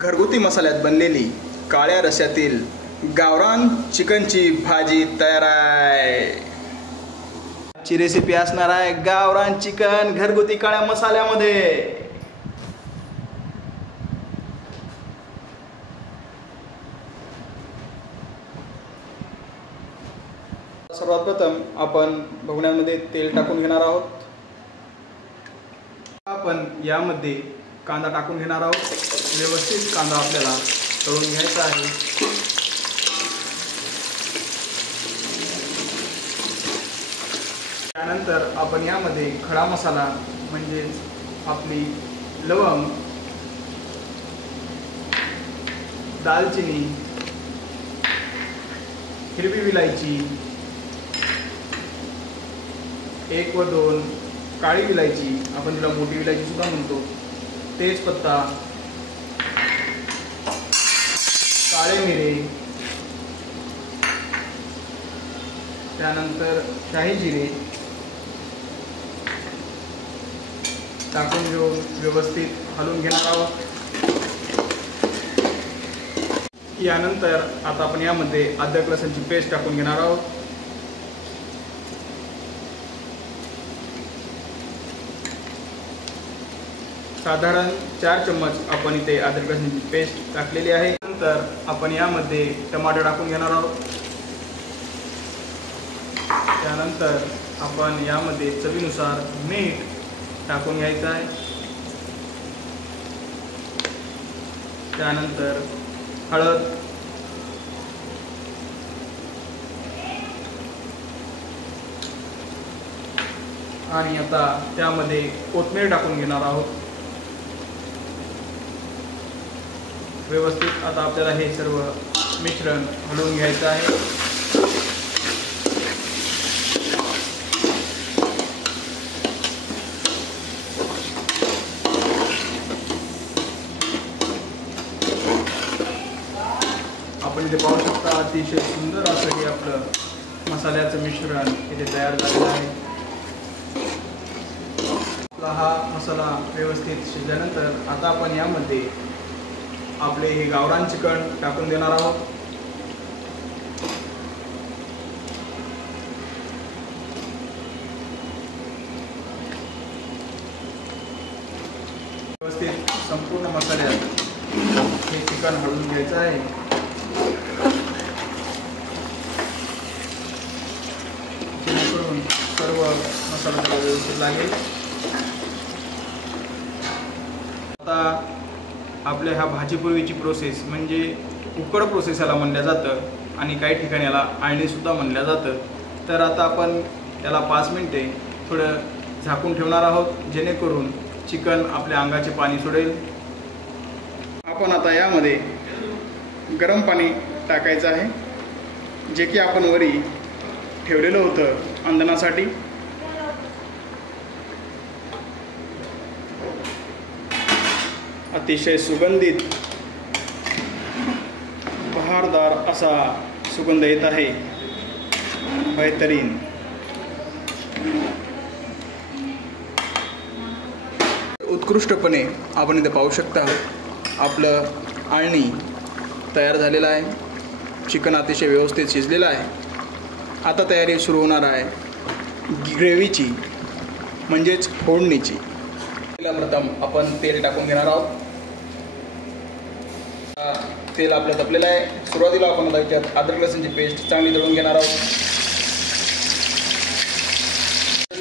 घरगुती मसाल्यात बनलेली काळ्या रश्यातील गावरान चिकनची भाजी तयार आहे। आजची रेसिपी असणार आहे गावरान चिकन घरगुती काळ्या मसाल्यामध्ये। सर्वात प्रथम आपण भगोन्यामध्ये तेल टाकून घेणार आहोत। आपण यामध्ये कांदा टाकून घेणार आहोत। व्यवस्थित कांदा आपल्याला तळून घ्यायचा आहे। त्यानंतर आपण यामध्ये खडा मसाला म्हणजेच आपली लवंग, दालचिनी, हिरवी विलायची, 1 व 2 काळी विलायची, आपण तिला मोठी विलायची सुद्धा म्हणतो, तेजपत्ता, काळे मिरे, त्यानंतर शाही जिरे टाकून घेऊन व्यवस्थित हलवून घेणार आहोत। यानंतर आता आपण यामध्ये अद्रक लसूणची पेस्ट टाकून घेणार आहोत। साधारण 4 चम्मच आपण इथे अद्रक लसूणची पेस्ट टाकलेली आहे। नंतर आपण यामध्ये टमाटर टाकून घेणार आहोत। त्यानंतर आपण यामध्ये चवीनुसार मीठ टाकून घ्यायचं आहे। त्यानंतर हळद, आणि आता त्यामध्ये कोथिंबीर टाकून घेणार आहोत। व्यवस्थित आता आपल्याला हे सर्व मिश्रण हलवून घ्यायचं आहे। आपण इथे पाहू शकता अतिशय सुंदर असं हे आपलं मसाल्याचं मिश्रण इथे तयार झालेलं आहे। आपला हा मसाला व्यवस्थित शिजल्यानंतर आता आपण यामध्ये आपले हे गावरान चिकन टाकून देणार आहोत। व्यवस्थित संपूर्ण मसाल्यात हे चिकन हलवून घ्यायचं आहे। जेणेकरून सर्व मसाला त्याला व्यवस्थित लागेल। आता आपल्या ह्या भाजीपूर्वीची प्रोसेस म्हणजे उकड प्रोसेस याला म्हणलं जातं आणि काही ठिकाणी याला आळणीसुद्धा म्हणलं जातं। तर आता आपण याला 5 मिनिटे थोडं झाकून ठेवणार आहोत, जेणेकरून चिकन आपल्या अंगाचे पाणी सोडेल। आपण आता यामध्ये गरम पाणी टाकायचं आहे, जे की आपण वरी ठेवलेलं होतं अंधनासाठी। अतिशय सुगंधित बहारदार असा सुगंध येत आहे, बेहतरीन। उत्कृष्टपणे आपण इथे पाहू शकता आपलं आळणी तयार झालेलं आहे। चिकन अतिशय व्यवस्थित शिजलेलं आहे। आता तयारी सुरू होणार आहे ग्रेव्हीची म्हणजेच फोडणीची। प्रथम आपण तेल टाकून घेणार आहोत। तेल आपलं तपलेलं आहे। सुरुवातीला आपण त्याच्यात अद्रक लसूणची पेस्ट चांगली तळून घेणार आहोत।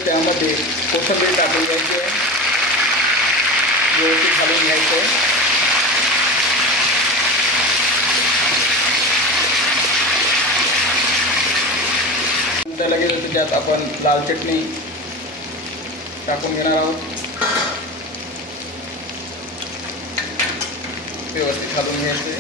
त्यामध्ये कोथिंबीर टाकून घ्यायची आहे, व्यवस्थित घालून घ्यायचं आहे। नंतर लगेच त्याच्यात आपण लाल चटणी टाकून घेणार आहोत। व्यवस्थित घालून घ्यायचे।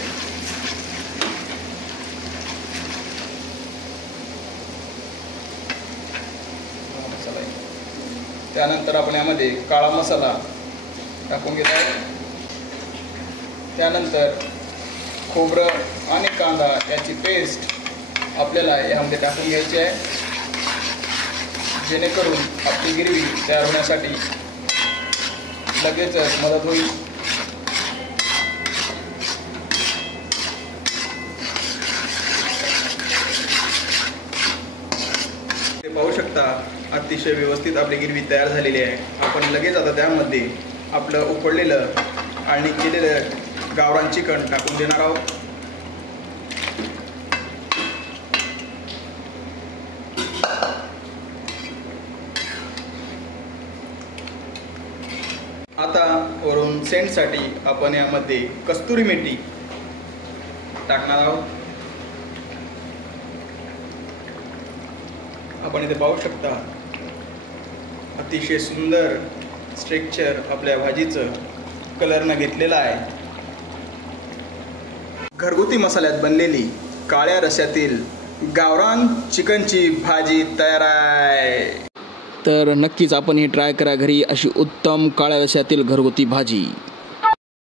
त्यानंतर आपण यामध्ये काळा मसाला टाकून घेत आहोत। त्यानंतर खोबरं आणि कांदा याची पेस्ट आपल्याला यामध्ये टाकून घ्यायची आहे, जेणेकरून आपली गिरवी तयार होण्यासाठी लगेचच मदत होईल। पाहू शकता अतिशय व्यवस्थित आपली गिरवी तयार झालेली आहे. आपण लगेच आता त्यामध्ये आपलं उकडलेलं आळणी केलेलं गावरान चिकन टाकून देणार आहोत. आता वरून सेंटसाठी आपण यामध्ये कस्तुरी मेथी टाकणार आहोत. आपण इथे पाहू शकता अतिशय सुंदर स्ट्रक्चर आपल्या भाजीचं कलरनं घेतलेलं आहे. घरगुती मसाल्यात बनलेली काळ्या रश्श्यातील गावरान चिकनची भाजी तयार आहे. तर नक्कीच आपण ही ट्राय करा घरी अशी उत्तम काळ्या रश्श्यातील घरगुती भाजी.